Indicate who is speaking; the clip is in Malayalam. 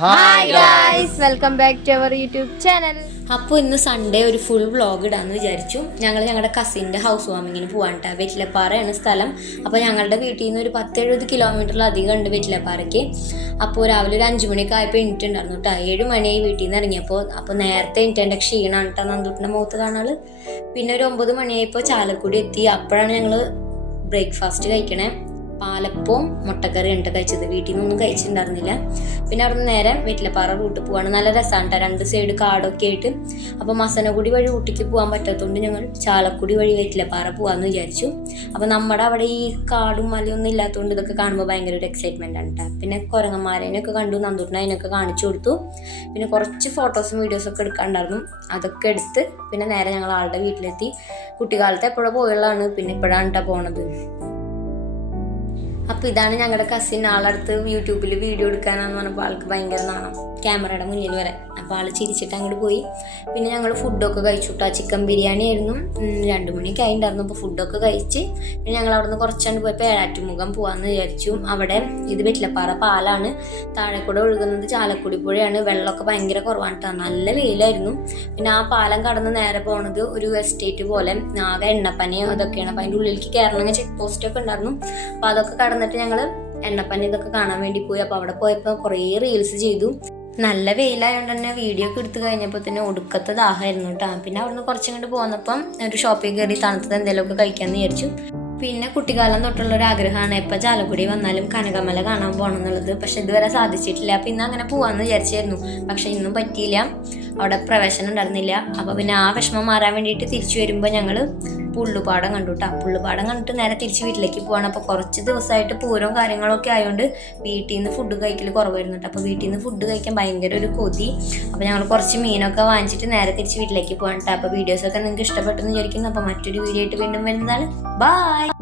Speaker 1: Hi guys welcome back to our YouTube channel
Speaker 2: അപ്പോൾ ഇന്ന് സൺഡേ ഒരു ഫുൾ വ്ളോഗ് ഇടാന്ന് വിചാരിച്ചു. ഞങ്ങൾ ഞങ്ങളുടെ കസിന്റെ ഹൗസ് വാമിങ്ങിന് പോകാനിട്ടാണ് വെറ്റിലപ്പാറയാണ് സ്ഥലം. അപ്പോൾ ഞങ്ങളുടെ വീട്ടിൽ നിന്ന് ഒരു പത്തെഴുപത് കിലോമീറ്ററിലധികം ഉണ്ട് വെറ്റിലപ്പാറയ്ക്ക്. അപ്പോൾ രാവിലെ ഒരു അഞ്ച് മണിയൊക്കെ ആയപ്പോൾ എണീറ്റുണ്ടായിരുന്നു കേട്ടോ ഏഴ് മണിയായി വീട്ടിൽ നിന്ന് ഇറങ്ങിയപ്പോൾ അപ്പോൾ നേരത്തെ എണീറ്റേന്റെ ക്ഷീണമാണ് കേട്ടോ നന്ദൂട്ടിന്റെ മുഖത്ത് കാണാൾ പിന്നെ ഒരു ഒമ്പത് മണിയായപ്പോൾ ചാലക്കുടി എത്തി. അപ്പോഴാണ് ഞങ്ങൾ ബ്രേക്ക്ഫാസ്റ്റ് കഴിക്കണേ. പാലപ്പവും മുട്ടക്കറി ഉണ്ട് കഴിച്ചത്. വീട്ടിൽ നിന്നൊന്നും കഴിച്ചിട്ടുണ്ടായിരുന്നില്ല. പിന്നെ അവിടെ നിന്ന് നേരെ വെറ്റിലപ്പാറ റൂട്ടിൽ പോവാണ്. നല്ല രസമാണ് കേട്ടോ രണ്ട് സൈഡ് കാടൊക്കെ ആയിട്ട്. അപ്പോൾ മസനഗുടി വഴി ഊട്ടിക്ക് പോകാൻ പറ്റാത്തതുകൊണ്ട് ഞങ്ങൾ ചാലക്കുടി വഴി വെറ്റിലപ്പാറ പോകാമെന്ന് വിചാരിച്ചു. അപ്പോൾ നമ്മുടെ അവിടെ ഈ കാടും മലയൊന്നും ഇല്ലാത്തതുകൊണ്ട് ഇതൊക്കെ കാണുമ്പോൾ ഭയങ്കര ഒരു എക്സൈറ്റ്മെന്റ് ആണ് കേട്ടോ പിന്നെ കുരങ്ങന്മാരേനൊക്കെ കണ്ടു. നന്ദൂട്ടിനെ അതിനൊക്കെ കാണിച്ചു കൊടുത്തു. പിന്നെ കുറച്ച് ഫോട്ടോസും വീഡിയോസും ഒക്കെ എടുക്കാണ്ടായിരുന്നു. അതൊക്കെ എടുത്ത് പിന്നെ നേരെ ഞങ്ങൾ ആളുടെ വീട്ടിലെത്തി. കുട്ടിക്കാലത്ത് എപ്പോഴോ പോയുള്ളതാണ്. പിന്നെ ഇപ്പോഴാണ് കേട്ടോ പോണത്. അപ്പോൾ ഇതാണ് ഞങ്ങളുടെ കസിൻ ആളടുത്ത് യൂട്യൂബിൽ വീഡിയോ എടുക്കാനാന്ന് പറഞ്ഞപ്പോൾ ആൾക്ക് ഭയങ്കര നാണം. ക്യാമറയുടെ മുന്നിൽ വരെ. അപ്പോൾ ആൾ ചിരിച്ചിട്ട് അങ്ങോട്ട് പോയി. പിന്നെ ഞങ്ങൾ ഫുഡൊക്കെ കഴിച്ചു കേട്ടോ ചിക്കൻ ബിരിയാണി ആയിരുന്നു. രണ്ട് മണിയൊക്കെ ആയിട്ടുണ്ടായിരുന്നു അപ്പോൾ ഫുഡൊക്കെ കഴിച്ച്. പിന്നെ ഞങ്ങൾ അവിടെ നിന്ന് കുറച്ചാണ്ട് പോയപ്പോൾ ഏഴാറ്റുമുഖം പോകാമെന്ന് വിചാരിച്ചു. അവിടെ ഇത് വെറ്റിലപ്പാറ പാലാണ്. താഴെ ഒഴുകുന്നത് ചാലക്കുടി പുഴയാണ്. വെള്ളമൊക്കെ ഭയങ്കര കുറവാണ് കേട്ടോ നല്ല വെയിലായിരുന്നു. പിന്നെ ആ പാലം കടന്ന് നേരെ പോണത് ഒരു എസ്റ്റേറ്റ് പോലെ. ആകെ എണ്ണപ്പനയും അതൊക്കെയാണ്. അപ്പോൾ അതിന്റെ ഉള്ളിലേക്ക് കയറണമെങ്കിൽ ചെക്ക് പോസ്റ്റ് ഒക്കെ ഉണ്ടായിരുന്നു. അപ്പോൾ അതൊക്കെ കടന്നിട്ട് ഞങ്ങൾ എണ്ണപ്പന ഇതൊക്കെ കാണാൻ വേണ്ടി പോയി. അപ്പോൾ അവിടെ പോയപ്പോൾ കുറേ റീൽസ് ചെയ്തു. നല്ല വെയിലായതുകൊണ്ട് തന്നെ വീഡിയോ ഒക്കെ എടുത്തു കഴിഞ്ഞപ്പോൾ തന്നെ ഒടുക്കത്തെ ദാഹമായിരുന്നു കേട്ടോ. പിന്നെ അവിടുന്ന് കുറച്ചും കണ്ട് പോന്നപ്പം ഒരു ഷോപ്പിൽ കയറി തണുത്തത് എന്തെങ്കിലുമൊക്കെ കഴിക്കാമെന്ന് വിചാരിച്ചു. പിന്നെ കുട്ടിക്കാലം തൊട്ടുള്ള ഒരു ആഗ്രഹമാണ് എപ്പോൾ ചാലക്കുടി വന്നാലും കനകമല കാണാൻ പോകണം എന്നുള്ളത് പക്ഷെ ഇതുവരെ സാധിച്ചിട്ടില്ല. അപ്പം ഇന്ന് അങ്ങനെ പോകാമെന്ന് വിചാരിച്ചായിരുന്നു. പക്ഷെ ഇന്നും പറ്റിയില്ല. അവിടെ പ്രവേശനം ഉണ്ടായിരുന്നില്ല. അപ്പോൾ പിന്നെ ആ വിഷമം മാറാൻ വേണ്ടിയിട്ട് തിരിച്ചു വരുമ്പോൾ ഞങ്ങൾ പുള്ളുപാടം കണ്ടു കേട്ടോ പുള്ളുപാടം കണ്ടിട്ട് നേരെ തിരിച്ച് വീട്ടിലേക്ക് പോവാണ്. അപ്പോൾ കുറച്ച് ദിവസമായിട്ട് പൂരവും കാര്യങ്ങളൊക്കെ ആയതുകൊണ്ട് വീട്ടിൽ നിന്ന് ഫുഡ് കഴിക്കൽ കുറവായിരുന്നു കേട്ടോ അപ്പോൾ വീട്ടിൽ നിന്ന് ഫുഡ് കഴിക്കാൻ ഭയങ്കര ഒരു കൊതി. അപ്പോൾ ഞങ്ങൾ കുറച്ച് മീനൊക്കെ വാങ്ങിച്ചിട്ട് നേരെ തിരിച്ച് വീട്ടിലേക്ക് പോകണം കേട്ടോ അപ്പോൾ വീഡിയോസൊക്കെ നിങ്ങൾക്ക് ഇഷ്ടപ്പെട്ടെന്ന് വിചാരിക്കുന്നു. അപ്പോൾ മറ്റൊരു വീഡിയോ ആയിട്ട് വീണ്ടും വരുന്നതാണ്. ബൈ